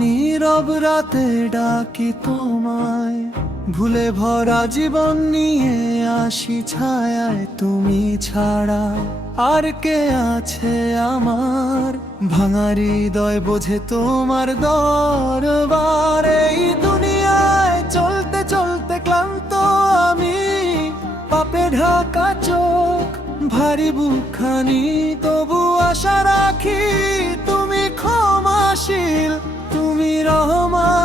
নীরব রাতে ডাকি তোমায়, ভুলে ভরা জীবন নিয়ে আসি ছায়ায়। তুমি ছাড়া আর কে আছে আমার, ভাঙা হৃদয় বোঝে তোমার দরবার। এই দুনিয়ায় চলতে চলতে ক্লান্ত আমি, পাপে ঢাকা চোখ ভারী বুকখানি, তবু আশা রাখি তুমি ক্ষমাশীল, তুমি রহমান,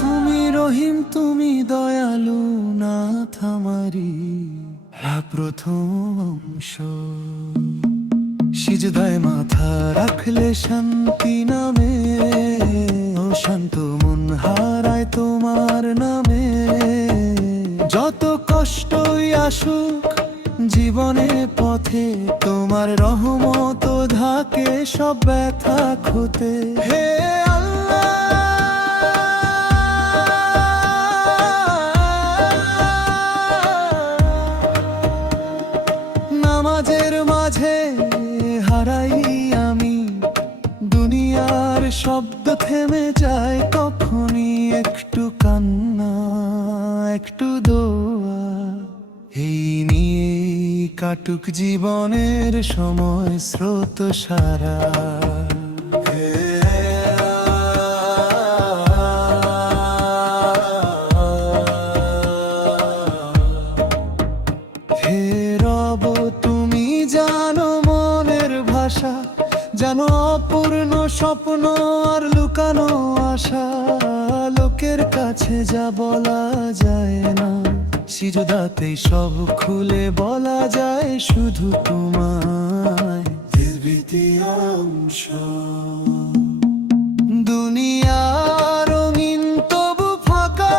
তুমি রহিম, তুমি দয়ালু নাথ আমারি প্রথম অংশ। সিজদায় মাথা রাখলে শান্তি নামে, ও শান্ত মন হারায় তোমার নামে। যত কষ্টই আসুক জীবনে পথে, তোমার রহমত ধাকে সব ব্যথা ক্ষতে। হে আল্লাহ, নামাজের মাঝে হারাই আমি, দুনিয়ার শব্দ থেমে যায় কখনই। একটু কান্না, একটু দোয়া, এই নিয়ে কাটুক জীবনের সময় স্রোত সারা। হে রব, তুমি জানো মনের ভাষা, জানো অপূর্ণ স্বপ্ন আর লুকানো আশা। লোকের কাছে যা বলা যায় না, সিজদাতেই সব খুলে বলা যায় শুধু তোমায়। দ্বিতীয় অংশ। দুনিয়া রঙিন তবু ফাঁকা,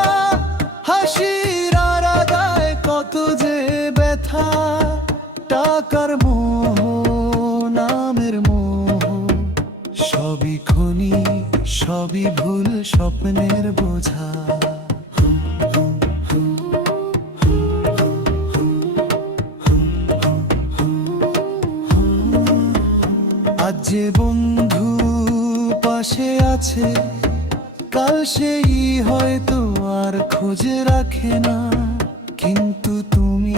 হাসির আরাদায় কত যে ব্যথা। টাকার মোহ, নামের মোহ, সবই খনি, সবই ভুল স্বপ্নের বোঝা। আজ যে বন্ধু পাশে আছে, কাল সেই হয়তো আর খোঁজে রাখে না। কিন্তু তুমি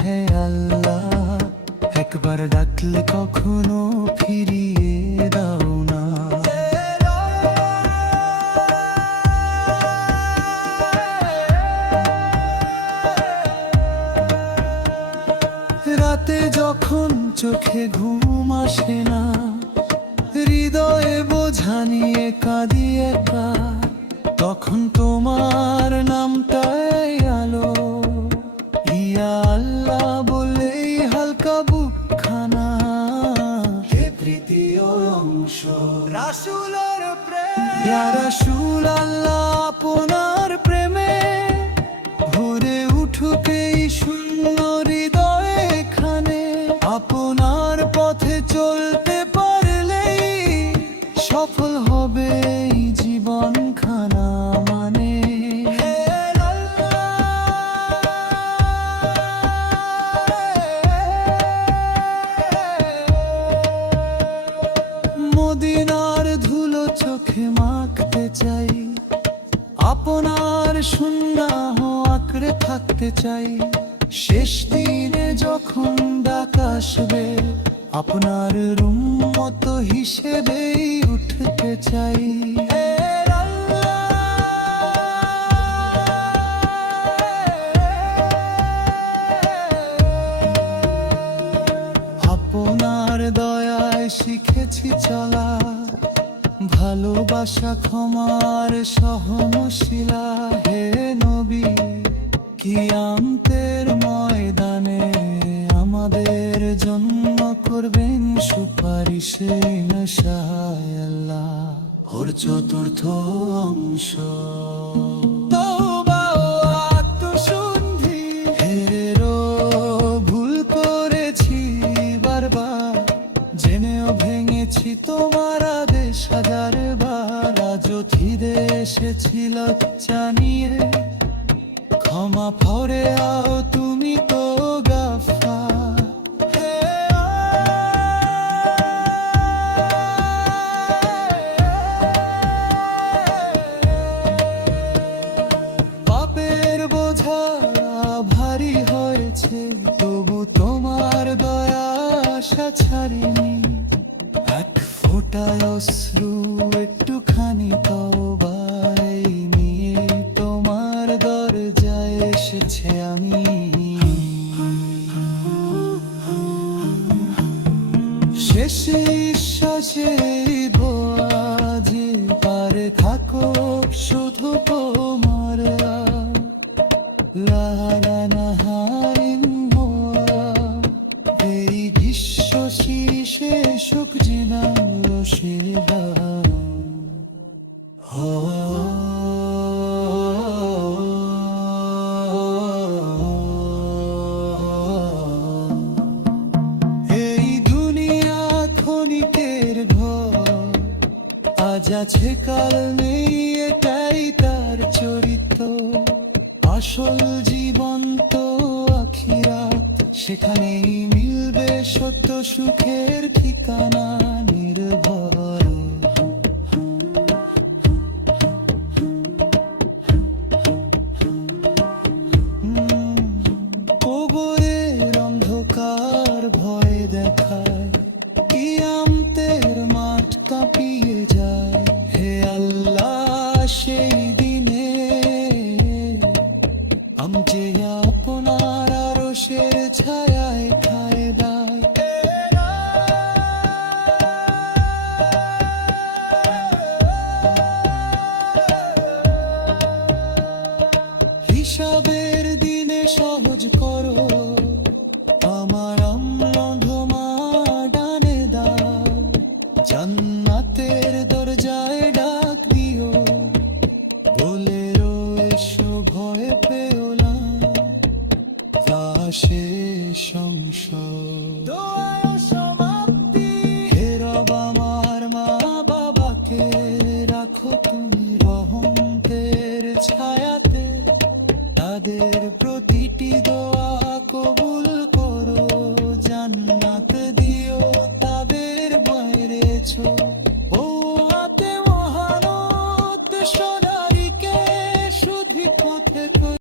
হে আল্লাহ, একবার ডাকলে কখনো ফিরিয়ে দাও না। রাতে যখন চোখে ঘুম আসে না, হৃদয়ে বোঝা নিয়ে কাঁদি একা, তখন তোমার নামটাই আলো। ইয়া আল্লাহ বলেই হালকা বুকখানা। হে তৃতীয় অংশ। রাসূলের প্রেম, ইয়া রাসূল আল্লাহ, আপনার প্রেমে ভরে উঠুক এই শূন্য হৃদয় এখানে। আপনার পথে চলতে পারলেই সফল হবে এই জীবন খানা মানে। মদিনার ধুলো চোখে মাখতে চাই, আপনার সুন্নাহ আঁকড়ে থাকতে চাই। শেষ দিনে যখন ডাক আসবে, আপনার উম্মত হিসেবেই উঠতে চাই। আপনার দয়ায় শিখেছি চলা, ভালোবাসা ক্ষমার সহনশীলা। হে নবী, কিয়ামতের ময়দানে আমাদের জন্য করবেন সুপারিশে নশায় আল্লাহ। ওর চতুর্থ অংশ। তওবা ও আত্মশুদ্ধি, হে ফরে আও তুমি তো গাফফার। হে পাপের বোঝা ভারী হয়েছে, তবু তোমার দয়া আশা ছাড়িনি। এক ফোঁটায় অশ্রু একটুখানি তওবায় নিয়ে তোমার দরজায় এসেছে আমি। শেষ নিঃশ্বাসে যে পারে থাকো শুধু তোমার লালানাহারিম মোরা। এই বিশ্ব শীর্ষে সুখ জিনালো সেবা। এই দুনিয়া ক্ষণিকের ঘর, আজ আছে কাল নেই, এটাই তার চরিত্র। আসল জীবন তো আখিরাত, সেখানেই মিলবে সত্য সুখের ঠিকানা নির্ভর। কবরের অন্ধকার ভয় দেখায়, কিয়ামতের মাঠ কাঁপিয়ে যায়। হে আল্লাহ, সেই দিনে আমজে আপনার আরশের ছায়ায় ঠায় দায়। হিসাবের দিনে সহজ করো আমার আমলধমা ডানে দাও। জান্নাতের দরজায় ডাক দিও, বলে এসো ভয় পেও না, আসে সংশয়। হে রব, আমার মা বাবাকে রাখো তুমি রহমতের ছায়াতে, তাদের